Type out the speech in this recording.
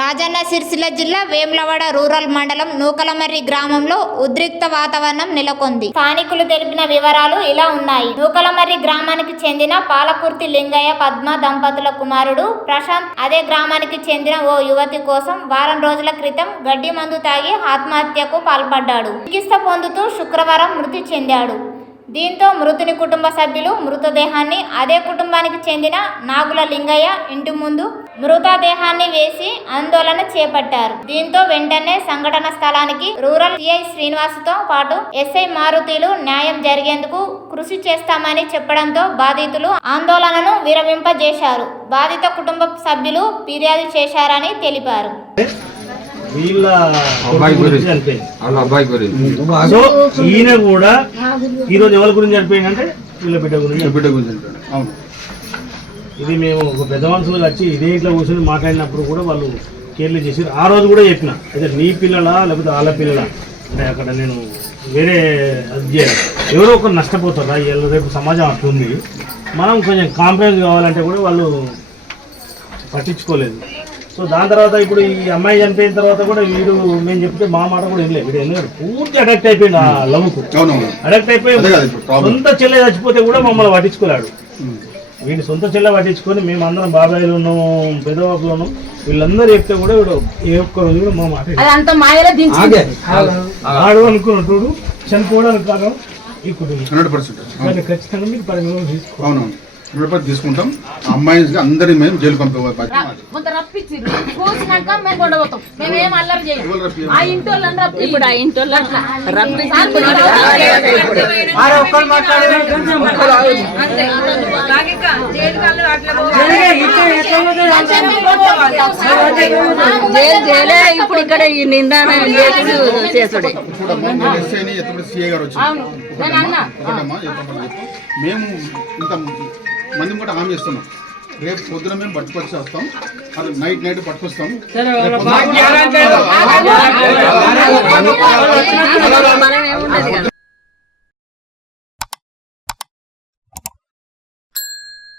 రాజన్న సిరిసిల్ల జిల్లా వేములవాడ రూరల్ మండలం నూకలమర్రి గ్రామంలో ఉద్రిక్త వాతావరణం నెలకొంది. స్థానికులు తెలిపిన వివరాలు ఇలా ఉన్నాయి. నూకలమర్రి గ్రామానికి చెందిన పాలకుర్తి లింగయ్య పద్మ దంపతుల కుమారుడు ప్రశాంత్ అదే గ్రామానికి చెందిన ఓ యువతి కోసం వారం రోజుల క్రితం గడ్డి మందు తాగి ఆత్మహత్యకు పాల్పడ్డాడు. చికిత్స పొందుతూ శుక్రవారం మృతి చెందాడు. దీంతో మృతుని కుటుంబ సభ్యులు మృతదేహాన్ని అదే కుటుంబానికి చెందిన నాగుల లింగయ్య ఇంటి ముందు మృతదేహాన్ని వేసి ఆందోళన చేపట్టారు. దీంతో వెంటనే సంఘటన స్థలానికి రూరల్ సిఐ శ్రీనివాస్తో పాటు ఎస్ఐ మారుతీలు న్యాయం జరిగేందుకు కృషి చేస్తామని చెప్పడంతో బాధితులు ఆందోళనను విరమింపజేశారు. బాధిత కుటుంబ సభ్యులు ఫిర్యాదు చేశారని తెలిపారు. వీళ్ళ సో ఈయన కూడా ఈరోజు ఎవరి గురించి చనిపోయిందంటే వీళ్ళ బిడ్డ గురించి. ఇది మేము ఒక పెద్ద మనుషులు వచ్చి ఇదే ఇట్లా కూర్చొని మాట్లాడినప్పుడు కూడా వాళ్ళు కేర్లు చేసి ఆ రోజు కూడా చెప్పిన అయితే నీ పిల్లలా లేకపోతే వాళ్ళ పిల్లలా అంటే అక్కడ నేను వేరే అది ఎవరో ఒకరు నష్టపోతారా రేపు సమాజం అట్లుంది. మనం కొంచెం కాంప్రమైజ్ కావాలంటే కూడా వాళ్ళు పట్టించుకోలేదు. సో దాని తర్వాత ఇప్పుడు ఈ అమ్మాయి చనిపోయిన తర్వాత కూడా వీడు మేము చెప్తే మా మాట కూడా వినలేదు. వీడు ఎందుకంటే పూర్తి అడక్ట్ అయిపోయింది ఆ లవ్కు. అడక్ట్ అయిపోయి సొంత చెల్లె చచ్చిపోతే కూడా మమ్మల్ని పట్టించుకోలేడు. వీడి సొంత చెల్లె పట్టించుకొని మేము అందరం బాబాయిలు ఉన్నాము పెద్దబాబులు ఉన్నాం వీళ్ళందరూ చెప్తే కూడా వీడు ఏ ఒక్క రోజు కూడా మా మాట ఆడు అనుకున్నట్టు చనిపోవడానికి కారణం ఈ కుటుంబం. ఖచ్చితంగా మీరు పరిగణలో తీసుకోవాలి. తీసుకుంటాం. అమ్మాయి అందరి మేము జైలు ఇప్పుడు ఇక్కడ ఈ నిందన సిఐ గారు వచ్చి మేము ఇంత మంది కూడా హామీ ఇస్తున్నాం. రేపు పొద్దున మేము పట్టుకొచ్చి వస్తాం. అది నైట్ పట్టుకొస్తాం.